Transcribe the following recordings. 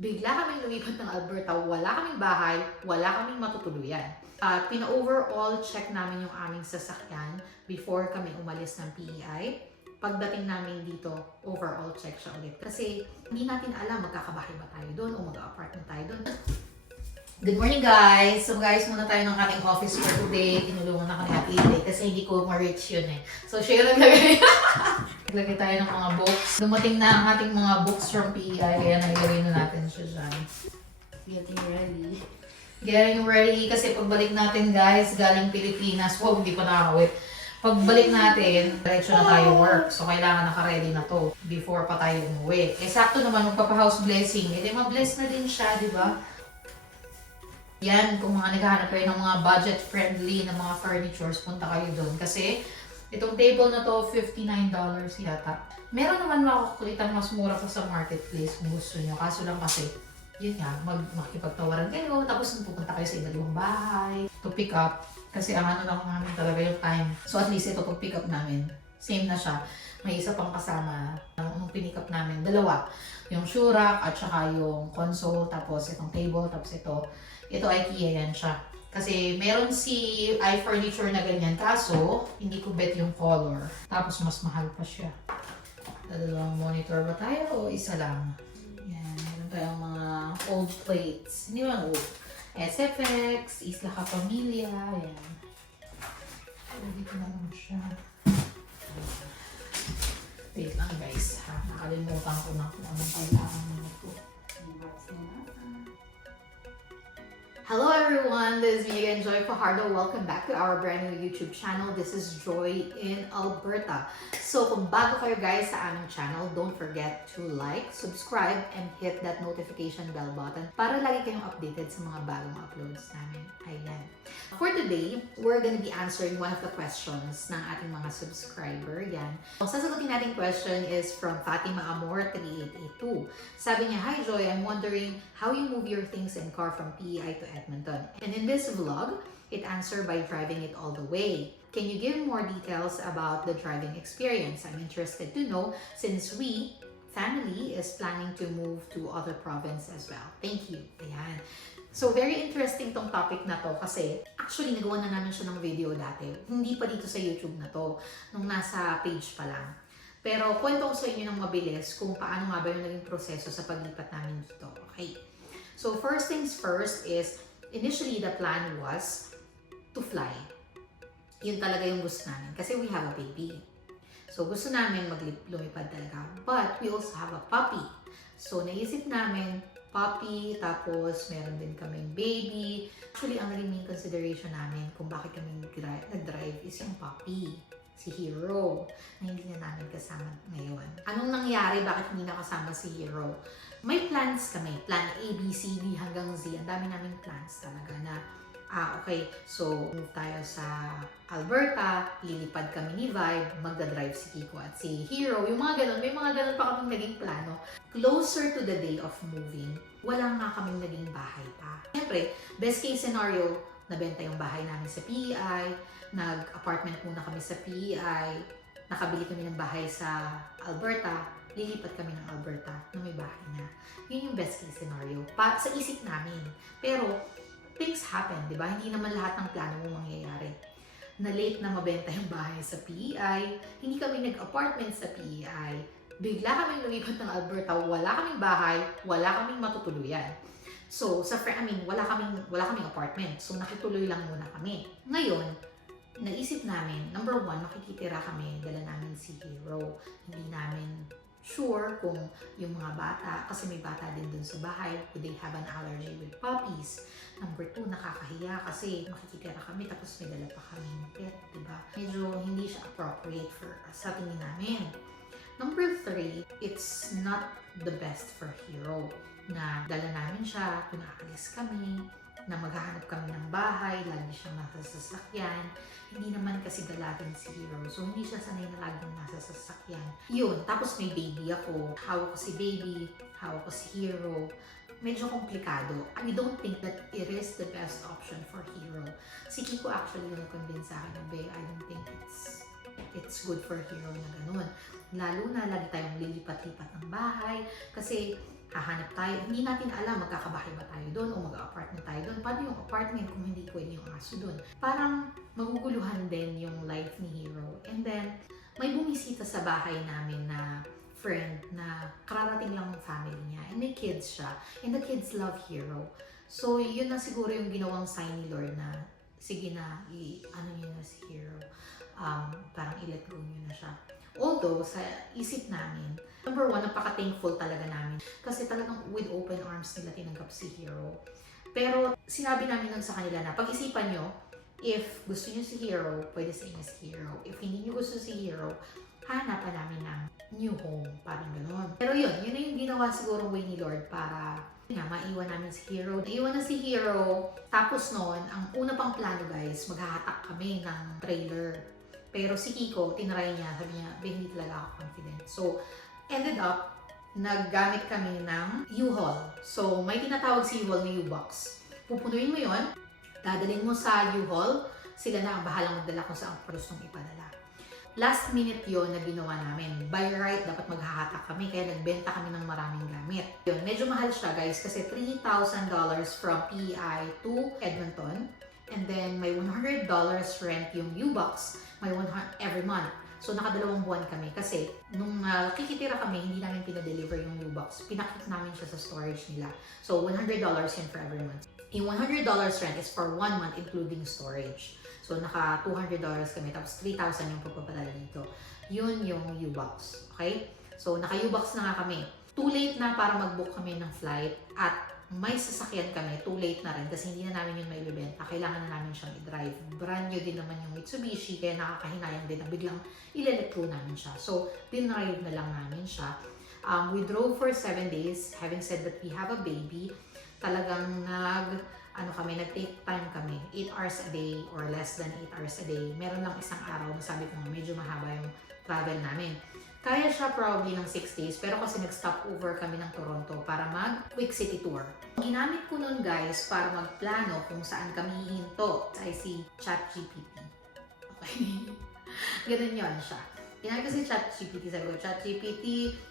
Bigla kaming lumipat ng Alberta, wala kaming bahay, wala kaming matutuluyan. Pina-overall check namin yung aming sasakyan before kami umalis ng PEI. Pagdating namin dito, overall check siya ulit. Kasi hindi natin alam magkakabahay ba tayo doon o mag-apartment tayo doon. Good morning guys! So guys, muna tayo ng ating office for today. Tinulungan ako ni Ate Ide kasi hindi ko ma-reach yun eh. So siya yung naglagay. Naglagay tayo ng mga books. Dumating na ang ating mga books from PEI kaya naglagay na natin siya dyan. Getting ready. Getting ready kasi pagbalik natin guys, galing Pilipinas. Wow, hindi pa nakakawit. Pagbalik natin, diretso na tayo work. So kailangan naka-ready na to before pa tayo umuwi. Eh sakto naman magpapa-house blessing. Eh di ma-bless na din siya, di ba? Yan, kung mga naghahanap kayo ng mga budget-friendly na mga furnitures, punta kayo doon. Kasi itong table na to, $59 yata. Meron naman makakukitang mas mura pa sa marketplace kung gusto nyo. Kaso lang kasi, yun nga, makikipagtawaran kayo, tapos pupunta kayo sa iba-ibang bahay to pick up. Kasi ang ano lang namin talaga yung time. So at least ito pag pick up namin, same na siya. May isa pang kasama nung pinick up namin, dalawa. Yung shoe rack at saka yung console, tapos itong table, tapos ito IKEA yan siya. Kasi meron si iFurniture na ganyan, kaso hindi ko bet yung color. Tapos mas mahal pa siya. Dalawang monitor ba tayo o isa lang? Yan, meron tayong mga old plates. Hindi man old. SFX, Isla Capamilya, yan. So, dito na lang siya. Wait lang guys, ha? Nakalimutan ko na kung anong kailangan nito. Hello everyone, this is me again, Joy Fajardo. Welcome back to our brand new YouTube channel. This is Joy in Alberta. So kung bago kayo guys sa aming channel, don't forget to like, subscribe, and hit that notification bell button para lagi kayong updated sa mga bagong uploads namin. Ayan. For today, we're gonna be answering one of the questions ng ating mga subscriber. Yan. Ang sasagutin nating question is from Fatima Amor 3882. Sabi niya, "Hi Joy, I'm wondering how you move your things and car from PEI to Edmonton. And in this vlog, it answered by driving it all the way. Can you give more details about the driving experience? I'm interested to know since we, family, is planning to move to other province as well. Thank you." Ayan. So, very interesting tong topic na to kasi actually nagawa na namin siya ng video dati. Hindi pa dito sa YouTube na to, nung nasa page pa lang. Pero kwento ko sa inyo ng mabilis kung paano nga ba yung naging proseso sa paglipat namin dito. Okay. So, first things first is, initially the plan was to fly. Yun talaga yung gusto namin kasi we have a baby. So, gusto namin lumipad talaga. But we also have a puppy. So, naisip namin, puppy, tapos meron din kaming baby. Actually, ang naging main consideration namin kung bakit kami nag-drive is yung puppy, si Hero, na hindi na namin kasama ngayon. Anong nangyari? Bakit hindi nakasama si Hero? May plans kami. Plan A, B, C, D hanggang Z. Ang dami naming plans talaga na okay, so move tayo sa Alberta, lilipad kami ni Vibe, magdadrive si Kiko at si Hero. Yung mga ganun, may mga ganun pa kaming naging plano. Closer to the day of moving, wala nga kaming naging bahay pa. Siyempre, best case scenario, nabenta yung bahay namin sa PEI, nag-apartment muna kami sa PEI, nakabili kami ng bahay sa Alberta, lilipat kami ng Alberta na may bahay na. Yun yung best case scenario. Sa isip namin. Pero, things happen, di ba? Hindi naman lahat ng plano mo mangyayari. Na late na mabenta yung bahay sa PEI, hindi kami nag-apartment sa PEI, bigla kami lumipat ng Alberta, wala kaming bahay, wala kaming matutuluyan. So, wala kaming apartment. So, nakituloy lang muna kami. Ngayon, naisip namin, number one, makikitira kami, dala namin si Hero. Hindi namin sure kung yung mga bata, kasi may bata din dun sa bahay, would they have an allergy with puppies? Number two, nakakahiya kasi makikitira kami tapos may dala pa kaming pet, diba? Medyo hindi siya appropriate for sa tingin namin. Number three, it's not the best for Hero na dala namin siya kung aalis kami, na maghahanap kami ng bahay, lagi siyang nasa sasakyan. Hindi naman kasi dalagan si Hero. So, hindi siya sanay na laging nasa sasakyan. Yun. Tapos may baby ako. Hawak ko si baby. Hawak ko si Hero. Medyo komplikado. I don't think that it is the best option for Hero. Si Kiko actually yung convince sa akin na, "Babe, I don't think it's good for Hero na ganun." Lalo na lagi tayong lilipat-lipat ng bahay. Kasi hahanap tayo. Hindi natin alam magkakabahay ba tayo doon o mag-apartment tayo doon. Paano yung apartment kung hindi pwede yung aso doon? Parang maguguluhan din yung life ni Hero. And then, may bumisita sa bahay namin na friend na kararating lang ng family niya. And may kids siya. And the kids love Hero. So, yun na siguro yung ginawang sign ni Lord na sige na, ano niyo na si Hero. Parang i-let go niyo na siya. Although, sa isip namin, number one, napaka-thankful talaga namin. Kasi talagang with open arms nila tinanggap si Hero. Pero sinabi namin nun sa kanila na pag-isipan nyo, if gusto nyo si Hero, pwede sa inyo si Hero. If hindi nyo gusto si Hero, hanapan namin ng new home. Parang gano'n. Pero yun na yung ginawa siguro way ni Lord para maiwan namin si Hero. Naiwan na si Hero. Tapos noon, ang una pang plano guys, maghahatak kami ng trailer. Pero si Kiko, tinry niya, sabi niya, hindi talaga ako confident. So, ended up, naggamit kami ng U-Haul. So, may tinatawag si U-Haul na U-Box. Pupunuin mo yon, dadalhin mo sa U-Haul, sila na ang bahalang magdala kung saan gustong ipadala. Last minute yon na ginawa namin. By right, dapat maghahatak kami, kaya nagbenta kami ng maraming gamit. Yun, medyo mahal siya guys, kasi $3,000 from PEI to Edmonton. And then, may $100 rent yung U-Box, may 100 every month. So, nakadalawang buwan kami kasi nung kikitira kami, hindi namin pinadeliver yung U-Box. Pinakit namin siya sa storage nila. So, $100 yun for every month. Yung $100 rent is for 1 month including storage. So, naka $200 kami, tapos $3,000 yung pagpapadala dito. Yun yung U-Box. Okay? So, naka-U-Box na nga kami. Too late na para mag-book kami ng flight at may sasakyan kami, too late na rin kasi hindi na namin yun maibibenta. Kailangan na namin siyang i-drive. Brand new din naman yung Mitsubishi, kaya nakakahinayang din na biglang ile-let go namin siya. So, dinrive na lang namin siya. We drove for 7 days. Having said that we have a baby, talagang nag-take time kami. 8 hours a day or less than 8 hours a day. Meron lang isang araw na sabi ko medyo mahaba yung travel namin. Kaya siya probably ng 6 days, pero kasi nag-stop over kami ng Toronto para mag-quick city tour. Ginamit ko nun guys para magplano kung saan kami hihinto. I see ChatGPT. Okay? Ganun yun siya. Ginamit ko si ChatGPT. Sabi ko, ChatGPT,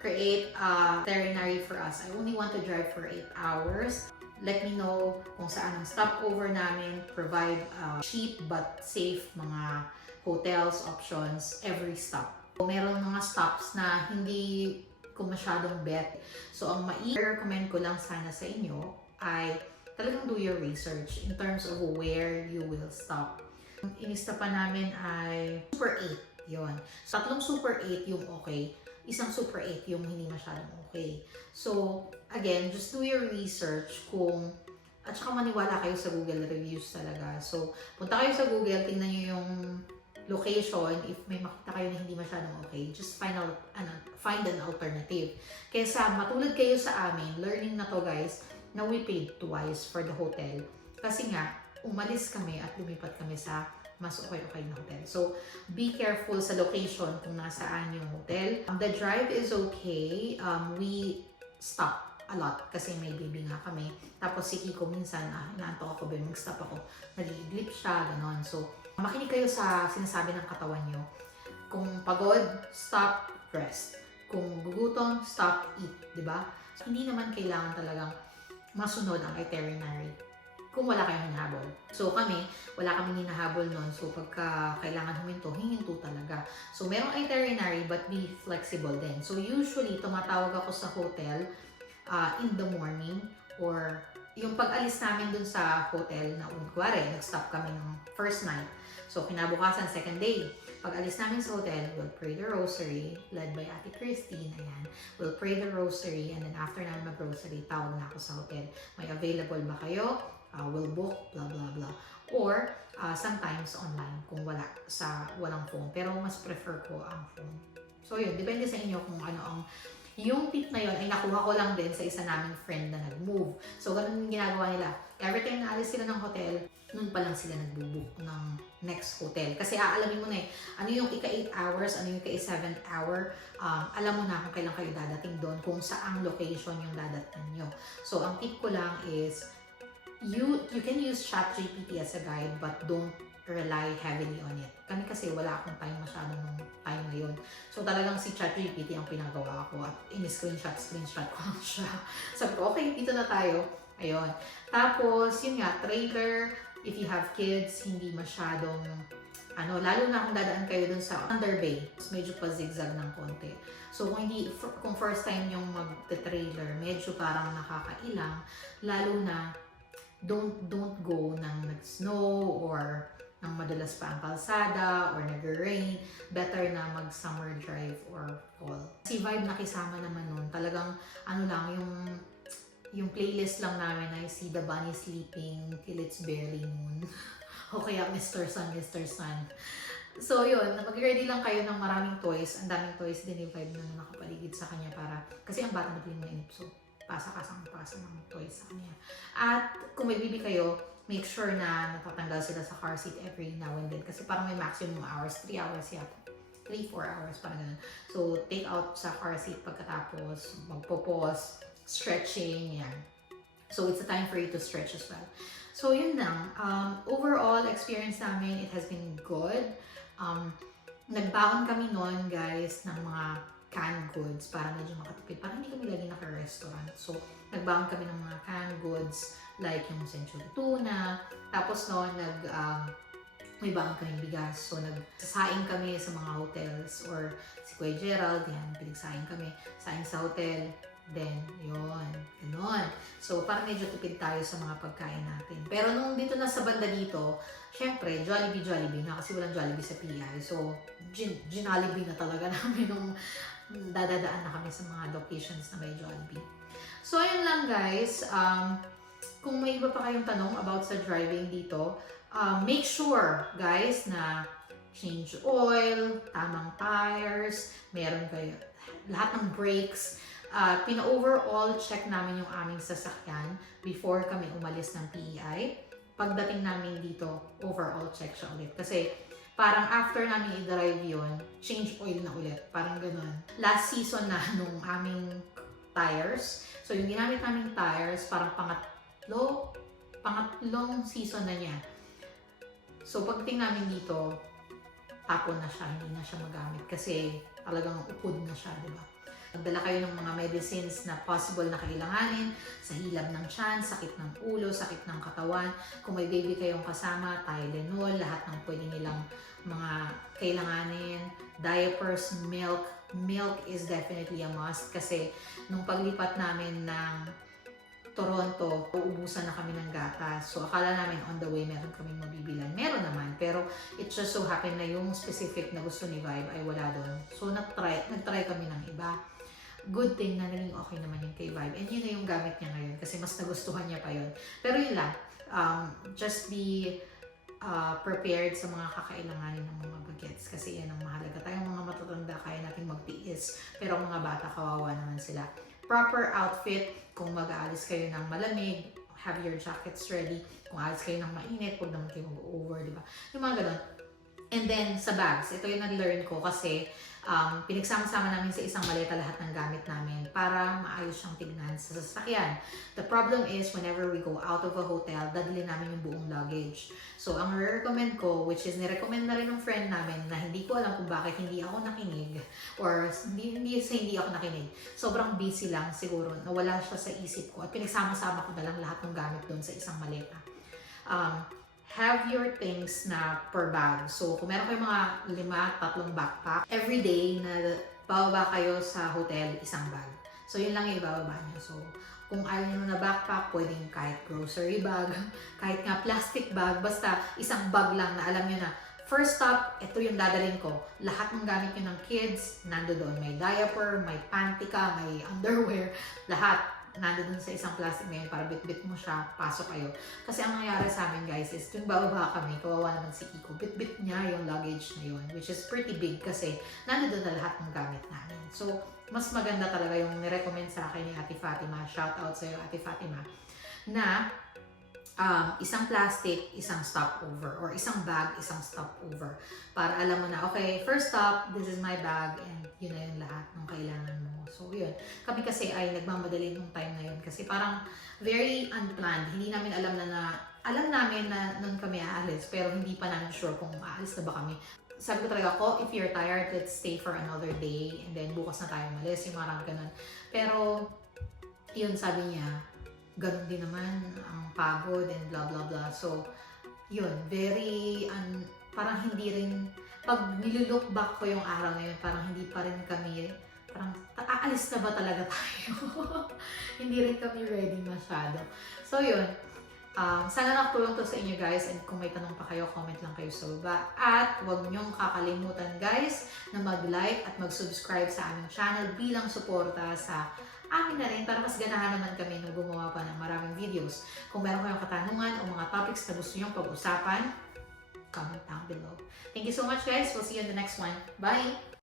create a itinerary for us. I only want to drive for 8 hours. Let me know kung saan ang stopover namin. Provide cheap but safe mga hotels, options, every stop. Meron mga stops na hindi ko masyadong bet. So, ang mai-recommend ko lang sana sa inyo ay talagang do your research in terms of where you will stop. Ang inista pa namin ay Super 8. Yun. So, 3 Super 8 yung okay. Isang Super 8 yung hindi masyadong okay. So, again, just do your research kung at saka maniwala kayo sa Google reviews talaga. So, punta kayo sa Google, tingnan nyo yung location. If may makita kayo na hindi masyadong okay, just find an alternative. Kaysa matulad kayo sa amin, learning na to guys, na we paid twice for the hotel. Kasi nga, umalis kami at lumipat kami sa mas okay na hotel. So, be careful sa location kung nasaan yung hotel. The drive is okay. We stop a lot kasi may baby nga kami. Tapos si Kiko minsan, inaantok ako, mag-stop ako. Nag-iiglip siya, ganon. So, makinig kayo sa sinasabi ng katawan nyo. Kung pagod, stop, rest. Kung gugutom, stop, eat. Diba? So, hindi naman kailangan talagang masunod ang itinerary kung wala kayong hinahabol. So kami, wala kami hinahabol nun. So pagka kailangan hihinto talaga. So merong itinerary but be flexible din. So usually, tumatawag ako sa hotel in the morning or yung pag-alis namin dun sa hotel na kunwari, nag-stop kami ng first night. So kinabukasan, second day. Pag-alis namin sa hotel, we'll pray the rosary led by Ate Christine. Ayan. We'll pray the rosary and then after namin mag-rosary, tawag na ako sa hotel. May available ba kayo? We'll book, blah, blah, blah. Or, sometimes online kung walang phone. Pero mas prefer ko ang phone. So, yun. Depende sa inyo kung ano ang... Yung tip na yun ay nakuha ko lang din sa isa naming friend na nag-move. So, ganun yung ginagawa nila. Every time na alis sila ng hotel, nun pa lang sila nag-book ng next hotel. Kasi aalamin mo na ano yung ika-8 hours, ano yung ika-7 hour, alam mo na kung kailan kayo dadating doon, kung saang location yung dadating nyo. So, ang tip ko lang is, you can use ChatGPT as a guide but don't rely heavily on it. Kami kasi wala akong time masyado nung time na yun. So talagang si ChatGPT ang pinagawa ko at in-screenshot ko lang siya. Sabi ko, okay, dito na tayo. Ayun. Tapos, yun nga, trailer, if you have kids, hindi masyadong, lalo na kung dadaan kayo dun sa Thunder Bay, medyo pa zigzag ng konti. So, kung first time yung mag-trailer, medyo parang nakakailang, lalo na, don't go ng nag-snow or ng madalas pa ang kalsada or nag-rain, better na mag-summer drive or fall. Si Vibe nakisama naman nun, talagang yung playlist lang namin ay See the Bunny Sleeping Till It's Barely Noon. O kaya Mr. Sun, Mr. Sun. So yun, mag-ready lang kayo ng maraming toys. Ang daming toys din ni Vibe na nakapaligid sa kanya kasi ang bata na din mainip. So pasa ng toys sa kanya. At kung may baby kayo, make sure na natatanggal sila sa car seat every now and then. Kasi parang may maximum hours, 3 hours yata. 3-4 hours, parang ganun. So, take out sa car seat pagkatapos, magpo-pause, stretching, yan. So, it's a time for you to stretch as well. So, yun lang. Overall, experience namin, it has been good. Nagbaon kami noon, guys, ng mga canned goods para medyo makatipid. Parang hindi kami lagi naka-restaurant. So, nagbaon kami ng mga canned goods like yung century tuna. Tapos noon, may baon kaming bigas. So, nagsasaing kami sa mga hotels or si Kuya Gerald, yan, pinagsaing kami. Saing sa hotel. Then, yun. Ganon. So, parang medyo tipid tayo sa mga pagkain natin. Pero nung dito na sa banda dito, syempre, Jollibee na kasi walang Jollibee sa PI. So, Jollibee na talaga namin nung dadadaan na kami sa mga locations na may Jollibee. So, ayun lang guys. Kung may iba pa kayong tanong about sa driving dito, make sure guys na change oil, tamang tires, meron kayo lahat ng brakes. Pina-overall check namin yung aming sasakyan before kami umalis ng PEI. Pagdating namin dito, overall check siya ulit. Kasi parang after namin i-drive yun, change oil na ulit. Parang ganun. Last season na nung aming tires. So yung ginamit naming tires, parang pangatlong season na niya. So pagdating namin dito, tapon na siya, hindi na siya magamit kasi talagang upod na siya, di ba? Magdala kayo ng mga medicines na possible na kailanganin sa hilab ng tiyan, sakit ng ulo, sakit ng katawan. Kung may baby kayong kasama, Tylenol, lahat ng pwede nilang mga kailanganin. Diapers, milk. Milk is definitely a must kasi nung paglipat namin ng Toronto, uubusan na kami ng gatas. So, akala namin on the way meron kaming mabibilan. Meron naman, pero it just so happened na yung specific na gusto ni Vibe ay wala doon. So, nag-try kami ng iba. Good thing na naging okay naman yung kay Vibe. And yun na yung gamit niya ngayon kasi mas nagustuhan niya pa yun. Pero yun lang, just be prepared sa mga kakailanganin ng mga bagets kasi yan ang mahalaga. Tayong mga matatanda kaya natin magtiis, pero ang mga bata kawawa naman sila. Proper outfit, kung mag-aalis kayo ng malamig, have your jackets ready. Kung aalis kayo ng mainit, huwag naman kayo mag-over, di ba? Yung mga ganun. And then, sa bags, ito yung na-learn ko kasi pinagsama-sama namin sa isang maleta lahat ng gamit namin para maayos siyang tignan sa sasakyan. The problem is, whenever we go out of a hotel, dadali namin yung buong luggage. So, ang recommend ko, which is nirecommend na rin ng friend namin na hindi ko alam kung bakit hindi ako nakinig or hindi ako nakinig. Sobrang busy lang siguro, nawala siya sa isip ko at pinagsama-sama ko na lang lahat ng gamit doon sa isang maleta. Have your things na per bag. So, kung meron kayong mga 3 backpack, every day na bababa kayo sa hotel, isang bag. So, yun lang yung ibababa nyo. So, kung ayaw nyo na backpack, pwedeng kahit grocery bag, kahit nga plastic bag, basta isang bag lang na alam nyo na, first stop, ito yung dadalhin ko. Lahat ng gamit nyo ng kids, nando doon. May diaper, may panty ka, may underwear, lahat. Nando dun sa isang plastic na yun para bit-bit mo siya, pasok kayo. Kasi ang nangyari sa amin guys is, yung bababa kami, kawawa naman si Kiko, bit-bit niya yung luggage na yun, which is pretty big kasi nando dun na lahat ng gamit namin. So, mas maganda talaga yung nirecommend sa akin ni Ate Fatima, shout out sa'yo Ate Fatima, na isang plastic, isang stopover, or isang bag, isang stopover. Para alam mo na, okay, first stop, this is my bag, and yun na yung lahat ng kailangan mo. So, yun. Kami kasi ay nagmamadali nung time na yun kasi parang very unplanned. Hindi namin alam na alam namin na nun kami aalis, pero hindi pa namin sure kung aalis na ba kami. Sabi ko talaga ako, if you're tired, let's stay for another day, and then bukas na tayo malis, yung marang ganun. Pero, yun, sabi niya, ganun din naman ang pagod and blah blah blah. So, yun, very, parang hindi rin, pag nilulook back ko yung araw na yun, parang hindi pa rin kami, parang aalis na ba talaga tayo? Hindi rin kami ready masyado. So, yun. Sana nakatulong to sa inyo guys, and kung may tanong pa kayo, comment lang kayo sa baba. At huwag niyong kakalimutan guys na mag-like at mag-subscribe sa aming channel bilang suporta sa amin na rin para mas ganahan naman kami na gumawa pa ng maraming videos. Kung meron kayong katanungan o mga topics na gusto niyong pag-usapan, comment down below. Thank you so much guys. We'll see you in the next one. Bye!